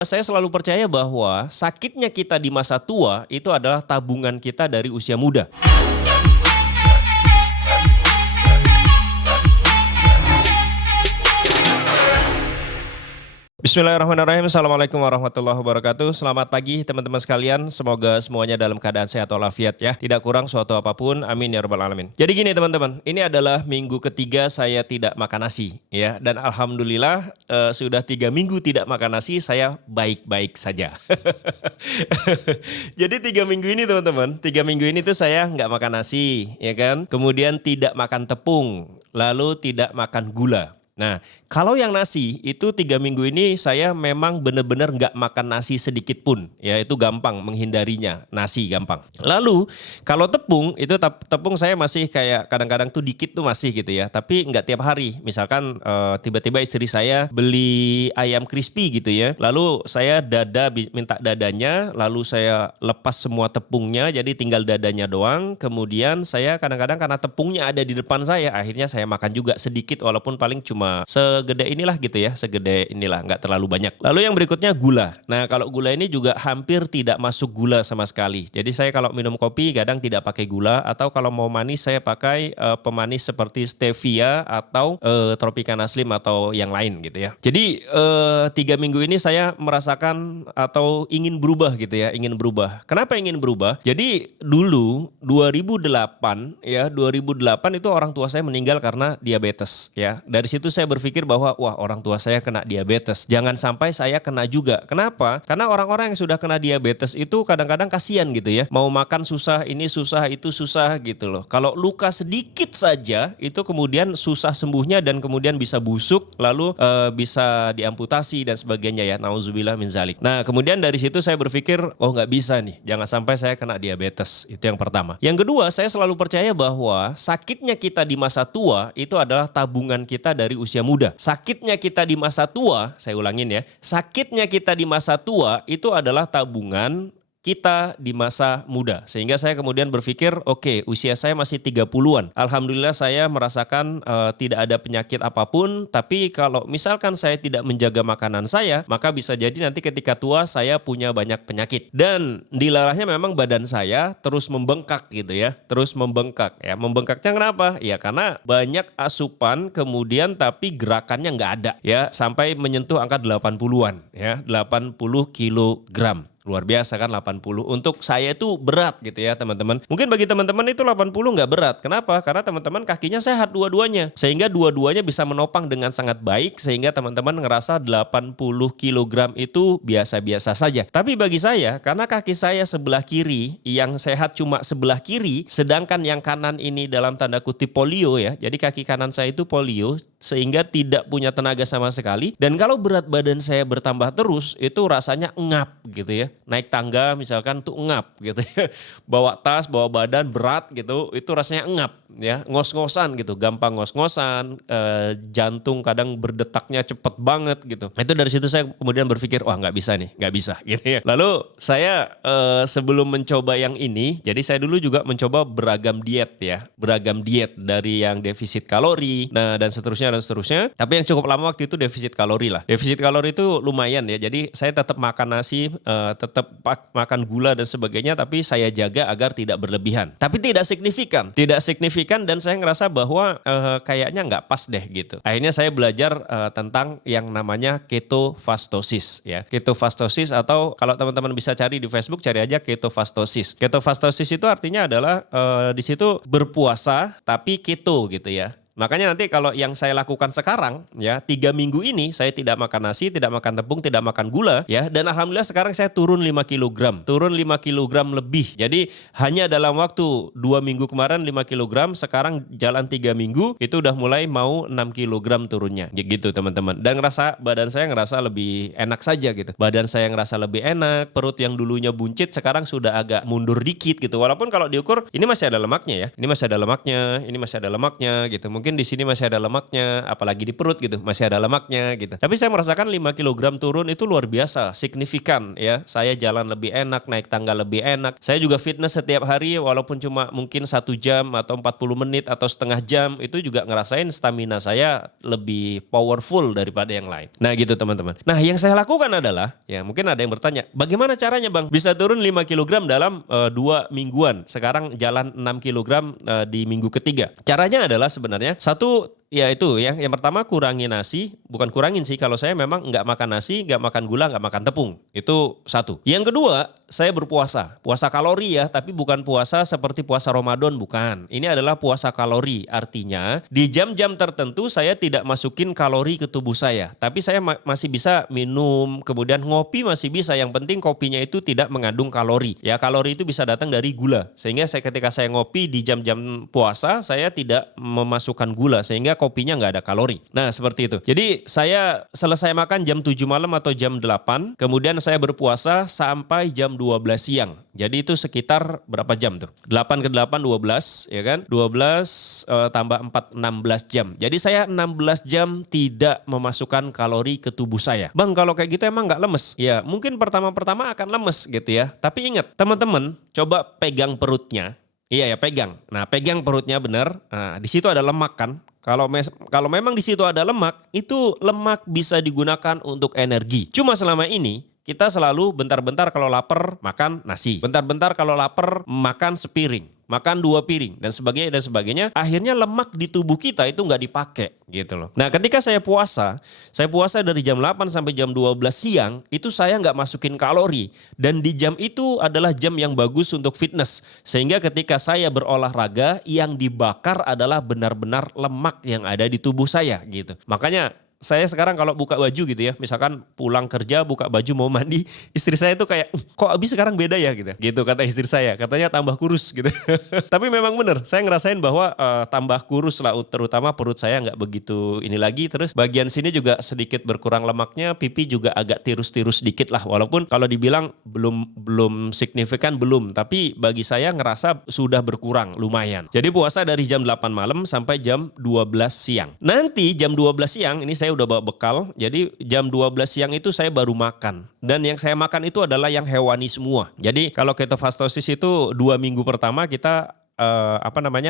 Saya selalu percaya bahwa sakitnya kita di masa tua itu adalah tabungan kita dari usia muda. Bismillahirrahmanirrahim. Assalamualaikum warahmatullahi wabarakatuh. Selamat pagi teman-teman sekalian. Semoga semuanya dalam keadaan sehat walafiat ya. Tidak kurang suatu apapun. Amin ya rabbal alamin. Jadi gini teman-teman. Ini adalah minggu ketiga saya tidak makan nasi ya. Dan alhamdulillah sudah 3 minggu tidak makan nasi. Saya baik-baik saja. Jadi 3 minggu ini teman-teman. 3 minggu ini tuh saya nggak makan nasi ya kan. Kemudian tidak makan tepung. Lalu tidak makan gula. Nah, kalau yang nasi itu 3 minggu ini saya memang benar-benar nggak makan nasi sedikit pun. Ya itu gampang menghindarinya, nasi gampang. Lalu kalau tepung itu tepung saya masih kayak kadang-kadang tuh dikit tuh masih gitu ya. Tapi nggak tiap hari. Misalkan tiba-tiba istri saya beli ayam crispy gitu ya. Lalu saya minta dadanya, lalu saya lepas semua tepungnya jadi tinggal dadanya doang. Kemudian saya kadang-kadang karena tepungnya ada di depan saya, akhirnya saya makan juga sedikit walaupun paling cuma segede inilah gitu ya, segede inilah, nggak terlalu banyak. Lalu yang berikutnya gula. Nah kalau gula ini juga hampir tidak masuk gula sama sekali. Jadi saya kalau minum kopi kadang tidak pakai gula, atau kalau mau manis saya pakai pemanis seperti stevia atau Tropicana Slim atau yang lain gitu ya. Jadi 3 minggu ini saya merasakan atau ingin berubah gitu ya, ingin berubah. Kenapa ingin berubah? Jadi dulu 2008 itu orang tua saya meninggal karena diabetes ya. Dari situ saya berpikir bahwa wah orang tua saya kena diabetes. Jangan sampai saya kena juga. Kenapa? Karena orang-orang yang sudah kena diabetes itu kadang-kadang kasihan gitu ya. Mau makan susah, ini susah, itu susah gitu loh. Kalau luka sedikit saja itu kemudian susah sembuhnya dan kemudian bisa busuk, lalu bisa diamputasi dan sebagainya ya. Nauzubillah min zalik. Nah kemudian dari situ saya berpikir oh nggak bisa nih. Jangan sampai saya kena diabetes. Itu yang pertama. Yang kedua, saya selalu percaya bahwa sakitnya kita di masa tua itu adalah tabungan kita dari usia muda. Sakitnya kita di masa tua, saya ulangin ya, sakitnya kita di masa tua itu adalah tabungan kita di masa muda. Sehingga saya kemudian berpikir, oke, usia saya masih 30-an. Alhamdulillah saya merasakan tidak ada penyakit apapun, tapi kalau misalkan saya tidak menjaga makanan saya, maka bisa jadi nanti ketika tua saya punya banyak penyakit. Dan dilarahnya memang badan saya terus membengkak gitu ya, terus membengkak ya. Membengkaknya kenapa? Ya karena banyak asupan kemudian tapi gerakannya nggak ada ya, sampai menyentuh angka 80-an ya, 80 kilogram. Luar biasa kan 80. Untuk saya itu berat gitu ya teman-teman. Mungkin bagi teman-teman itu 80 nggak berat. Kenapa? Karena teman-teman kakinya sehat dua-duanya. Sehingga dua-duanya bisa menopang dengan sangat baik. Sehingga teman-teman ngerasa 80 kilogram itu biasa-biasa saja. Tapi bagi saya, karena kaki saya sebelah kiri, yang sehat cuma sebelah kiri. Sedangkan yang kanan ini dalam tanda kutip polio ya. Jadi kaki kanan saya itu polio. Sehingga tidak punya tenaga sama sekali. Dan kalau berat badan saya bertambah terus, itu rasanya ngap gitu ya. Naik tangga misalkan tuh ngap gitu ya. Bawa tas, bawa badan berat gitu, itu rasanya ngap ya. Ngos-ngosan gitu, gampang ngos-ngosan, jantung kadang berdetaknya cepet banget gitu. Itu dari situ saya kemudian berpikir, wah nggak bisa nih, nggak bisa gitu ya. Lalu saya sebelum mencoba yang ini, jadi saya dulu juga mencoba beragam diet ya. Beragam diet dari yang defisit kalori, nah dan seterusnya dan seterusnya. Tapi yang cukup lama waktu itu defisit kalori lah. Defisit kalori itu lumayan ya, jadi saya tetap makan nasi, tetap makan gula dan sebagainya, tapi saya jaga agar tidak berlebihan. Tapi tidak signifikan dan saya ngerasa bahwa kayaknya nggak pas deh gitu. Akhirnya saya belajar tentang yang namanya ketofastosis ya. Ketofastosis atau kalau teman-teman bisa cari di Facebook, cari aja ketofastosis. Ketofastosis itu artinya adalah di situ berpuasa tapi keto gitu ya. Makanya nanti kalau yang saya lakukan sekarang ya 3 minggu ini saya tidak makan nasi, tidak makan tepung, tidak makan gula ya, dan alhamdulillah sekarang saya turun 5 kilogram, turun 5 kilogram lebih. Jadi hanya dalam waktu 2 minggu kemarin 5 kilogram, sekarang jalan 3 minggu itu udah mulai mau 6 kilogram turunnya gitu teman-teman. Dan badan saya ngerasa lebih enak saja gitu. Badan saya ngerasa lebih enak, perut yang dulunya buncit sekarang sudah agak mundur dikit gitu. Walaupun kalau diukur ini masih ada lemaknya ya, ini masih ada lemaknya, ini masih ada lemaknya gitu. Mungkin mungkin di sini masih ada lemaknya, apalagi di perut gitu, masih ada lemaknya gitu. Tapi saya merasakan 5 kilogram turun itu luar biasa, signifikan ya. Saya jalan lebih enak, naik tangga lebih enak. Saya juga fitness setiap hari walaupun cuma mungkin 1 jam atau 40 menit atau setengah jam, itu juga ngerasain stamina saya lebih powerful daripada yang lain. Nah gitu teman-teman. Nah yang saya lakukan adalah, ya mungkin ada yang bertanya, bagaimana caranya Bang bisa turun 5 kilogram dalam 2 mingguan? Sekarang jalan 6 kilogram di minggu ketiga. Caranya adalah sebenarnya satu, ya itu ya. Yang pertama kurangi nasi, bukan kurangin sih. Kalau saya memang nggak makan nasi, nggak makan gula, nggak makan tepung. Itu satu. Yang kedua, saya berpuasa. Puasa kalori ya, tapi bukan puasa seperti puasa Ramadan, bukan. Ini adalah puasa kalori. Artinya di jam-jam tertentu saya tidak masukin kalori ke tubuh saya. Tapi saya masih bisa minum, kemudian ngopi masih bisa. Yang penting kopinya itu tidak mengandung kalori. Ya kalori itu bisa datang dari gula. Sehingga ketika saya ngopi di jam-jam puasa, saya tidak memasukkan gula. Sehingga kopinya nggak ada kalori. Nah seperti itu. Jadi saya selesai makan jam 7 malam atau jam 8. Kemudian saya berpuasa sampai jam 12 siang. Jadi itu sekitar berapa jam tuh? 8 ke 8, 12 ya kan? 12 tambah 4, 16 jam. Jadi saya 16 jam tidak memasukkan kalori ke tubuh saya. Bang kalau kayak gitu emang nggak lemes? Ya mungkin pertama-pertama akan lemes gitu ya. Tapi ingat teman-teman coba pegang perutnya. Iya ya pegang. Nah pegang perutnya benar. Nah di situ ada lemak kan? Kalau memang di situ ada lemak, itu lemak bisa digunakan untuk energi. Cuma selama ini kita selalu bentar-bentar kalau lapar makan nasi. Bentar-bentar kalau lapar makan sepiring, makan 2 piring dan sebagainya dan sebagainya. Akhirnya lemak di tubuh kita itu nggak dipakai gitu loh. Nah ketika saya puasa dari jam 8 sampai jam 12 siang itu saya nggak masukin kalori dan di jam itu adalah jam yang bagus untuk fitness. Sehingga ketika saya berolahraga yang dibakar adalah benar-benar lemak yang ada di tubuh saya gitu. Makanya saya sekarang kalau buka baju gitu ya, misalkan pulang kerja buka baju mau mandi, istri saya tuh kayak, kok abis sekarang beda ya gitu. Gitu kata istri saya, katanya tambah kurus gitu. Tapi memang benar, saya ngerasain bahwa tambah kurus lah, terutama perut saya nggak begitu ini lagi. Terus bagian sini juga sedikit berkurang lemaknya, pipi juga agak tirus-tirus dikit lah. Walaupun kalau dibilang belum signifikan belum, tapi bagi saya ngerasa sudah berkurang lumayan. Jadi puasa dari jam 8 malam sampai jam 12 siang. Nanti jam 12 siang ini saya udah bawa bekal, jadi jam 12 siang itu saya baru makan. Dan yang saya makan itu adalah yang hewani semua. Jadi kalau ketofastosis itu 2 minggu pertama kita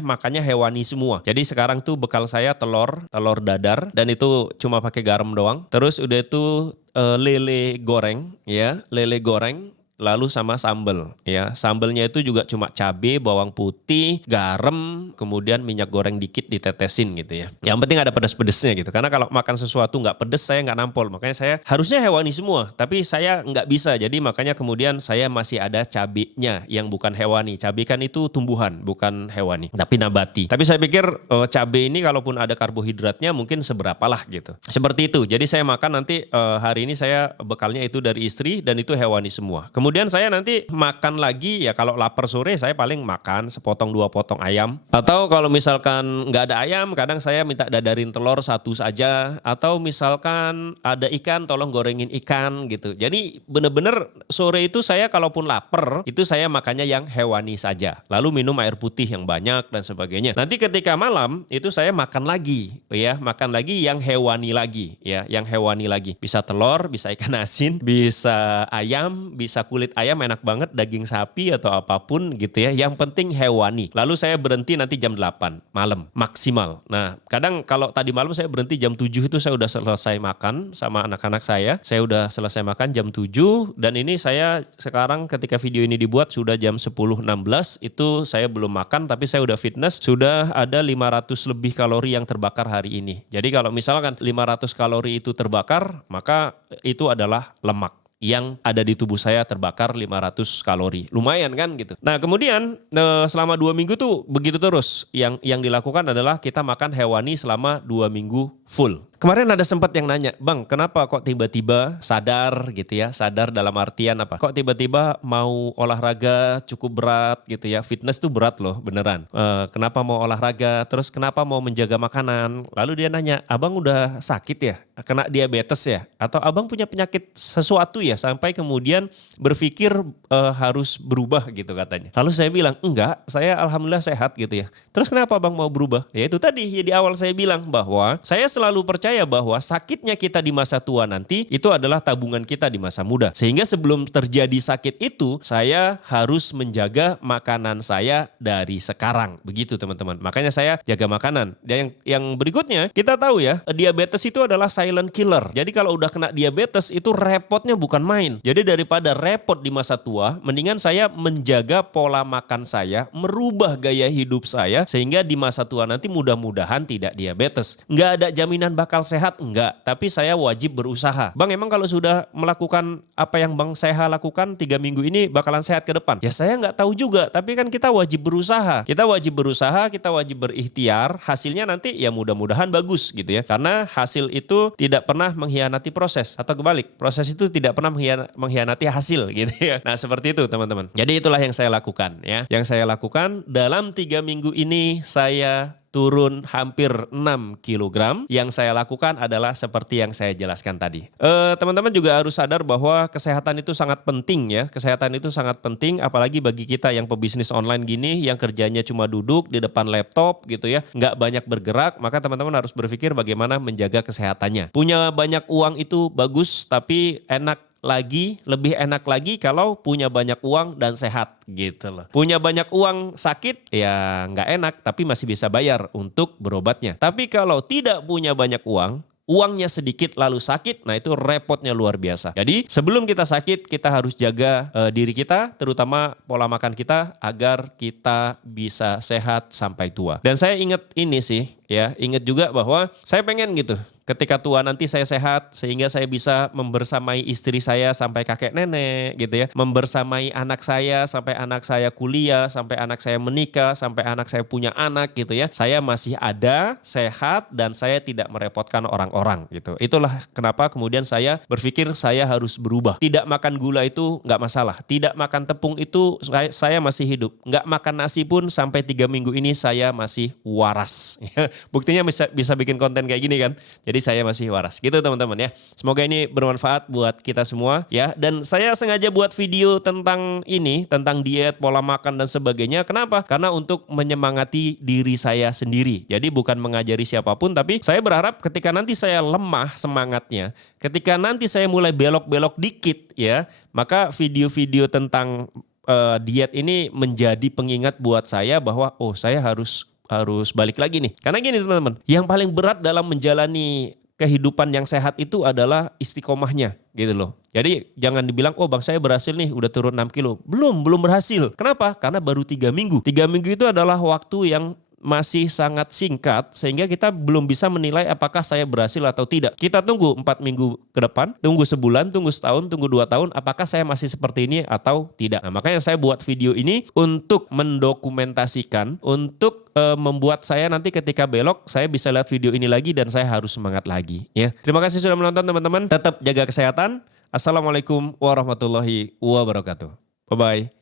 makannya hewani semua. Jadi sekarang tuh bekal saya telur dadar dan itu cuma pakai garam doang. Terus udah itu lele goreng ya, lele goreng. Lalu sama sambal ya. Sambalnya itu juga cuma cabai, bawang putih, garam, kemudian minyak goreng dikit ditetesin gitu ya. Yang penting ada pedas-pedasnya gitu. Karena kalau makan sesuatu nggak pedas saya nggak nampol. Makanya saya harusnya hewani semua. Tapi saya nggak bisa. Jadi makanya kemudian saya masih ada cabenya yang bukan hewani. Cabai kan itu tumbuhan bukan hewani. Tapi nabati. Tapi saya pikir cabai ini kalaupun ada karbohidratnya mungkin seberapalah gitu. Seperti itu. Jadi saya makan nanti hari ini saya bekalnya itu dari istri dan itu hewani semua. Kemudian saya nanti makan lagi ya kalau lapar sore saya paling makan sepotong 2 potong ayam. Atau kalau misalkan nggak ada ayam kadang saya minta dadarin telur 1 saja. Atau misalkan ada ikan tolong gorengin ikan gitu. Jadi bener-bener sore itu saya kalaupun lapar itu saya makannya yang hewani saja. Lalu minum air putih yang banyak dan sebagainya. Nanti ketika malam itu saya makan lagi ya. Makan lagi yang hewani lagi ya. Yang hewani lagi. Bisa telur, bisa ikan asin, bisa ayam, bisa kulit ayam enak banget, daging sapi atau apapun gitu ya. Yang penting hewani. Lalu saya berhenti nanti jam 8 malam maksimal. Nah kadang kalau tadi malam saya berhenti jam 7 itu saya udah selesai makan sama anak-anak saya. Saya udah selesai makan jam 7 dan ini saya sekarang ketika video ini dibuat sudah jam 10.16 itu saya belum makan tapi saya udah fitness. Sudah ada 500 lebih kalori yang terbakar hari ini. Jadi kalau misalkan 500 kalori itu terbakar maka itu adalah lemak yang ada di tubuh saya terbakar 500 kalori. Lumayan kan gitu. Nah kemudian selama 2 minggu tuh begitu terus. Yang dilakukan adalah kita makan hewani selama 2 minggu full. Kemarin ada sempat yang nanya, Bang, kenapa kok tiba-tiba sadar gitu ya, sadar dalam artian apa? Kok tiba-tiba mau olahraga cukup berat gitu ya, fitness tuh berat loh beneran. Kenapa mau olahraga, terus kenapa mau menjaga makanan? Lalu dia nanya, Abang udah sakit ya, kena diabetes ya? Atau Abang punya penyakit sesuatu ya, sampai kemudian berpikir harus berubah gitu katanya. Lalu saya bilang, enggak, saya alhamdulillah sehat gitu ya. Terus kenapa Abang mau berubah? Ya itu tadi, ya di awal saya bilang bahwa saya selalu percaya bahwa sakitnya kita di masa tua nanti itu adalah tabungan kita di masa muda. Sehingga sebelum terjadi sakit itu, saya harus menjaga makanan saya dari sekarang. Begitu teman-teman. Makanya saya jaga makanan. Dan yang berikutnya, kita tahu ya, diabetes itu adalah silent killer. Jadi kalau udah kena diabetes itu repotnya bukan main. Jadi daripada repot di masa tua, mendingan saya menjaga pola makan saya, merubah gaya hidup saya, sehingga di masa tua nanti mudah-mudahan tidak diabetes. Nggak ada jaminan bakal sehat, enggak. Tapi saya wajib berusaha. Bang, emang kalau sudah melakukan apa yang Bang Seha lakukan 3 minggu ini bakalan sehat ke depan? Ya saya nggak tahu juga. Tapi kan kita wajib berusaha. Kita wajib berusaha, kita wajib berikhtiar. Hasilnya nanti ya mudah-mudahan bagus gitu ya. Karena hasil itu tidak pernah mengkhianati proses. Atau kebalik, proses itu tidak pernah mengkhianati hasil gitu ya. Nah seperti itu teman-teman. Jadi itulah yang saya lakukan ya. Yang saya lakukan dalam 3 minggu ini saya turun hampir 6 kilogram. Yang saya lakukan adalah seperti yang saya jelaskan tadi. Teman-teman juga harus sadar bahwa kesehatan itu sangat penting ya. Kesehatan itu sangat penting apalagi bagi kita yang pebisnis online gini, yang kerjanya cuma duduk di depan laptop gitu ya, nggak banyak bergerak, maka teman-teman harus berpikir bagaimana menjaga kesehatannya. Punya banyak uang itu bagus, tapi lebih enak lagi kalau punya banyak uang dan sehat gitu loh. Punya banyak uang sakit ya nggak enak tapi masih bisa bayar untuk berobatnya. Tapi kalau tidak punya banyak uang, uangnya sedikit lalu sakit, nah itu repotnya luar biasa. Jadi sebelum kita sakit kita harus jaga diri kita, terutama pola makan kita agar kita bisa sehat sampai tua. Dan saya ingat ini sih ya, ingat juga bahwa saya pengen gitu. Ketika tua nanti saya sehat sehingga saya bisa membersamai istri saya sampai kakek nenek gitu ya. Membersamai anak saya sampai anak saya kuliah, sampai anak saya menikah, sampai anak saya punya anak gitu ya. Saya masih ada, sehat dan saya tidak merepotkan orang-orang gitu. Itulah kenapa kemudian saya berpikir saya harus berubah. Tidak makan gula itu nggak masalah. Tidak makan tepung itu saya masih hidup. Nggak makan nasi pun sampai 3 minggu ini saya masih waras. Buktinya bisa bikin konten kayak gini kan. Jadi saya masih waras. Gitu teman-teman ya. Semoga ini bermanfaat buat kita semua ya. Dan saya sengaja buat video tentang ini, tentang diet, pola makan dan sebagainya. Kenapa? Karena untuk menyemangati diri saya sendiri. Jadi bukan mengajari siapapun, tapi saya berharap ketika nanti saya lemah semangatnya, ketika nanti saya mulai belok-belok dikit ya, maka video-video tentang diet ini menjadi pengingat buat saya bahwa saya harus balik lagi nih. Karena gini teman-teman, yang paling berat dalam menjalani kehidupan yang sehat itu adalah istiqomahnya gitu loh. Jadi jangan dibilang, Bang saya berhasil nih udah turun 6 kilo. Belum berhasil. Kenapa? Karena baru 3 minggu. 3 minggu itu adalah waktu yang masih sangat singkat sehingga kita belum bisa menilai apakah saya berhasil atau tidak. Kita tunggu 4 minggu ke depan, tunggu sebulan, tunggu setahun, tunggu 2 tahun, apakah saya masih seperti ini atau tidak. Nah, makanya saya buat video ini untuk mendokumentasikan, untuk membuat saya nanti ketika belok, saya bisa lihat video ini lagi dan saya harus semangat lagi. Ya. Terima kasih sudah menonton teman-teman. Tetap jaga kesehatan. Assalamualaikum warahmatullahi wabarakatuh. Bye-bye.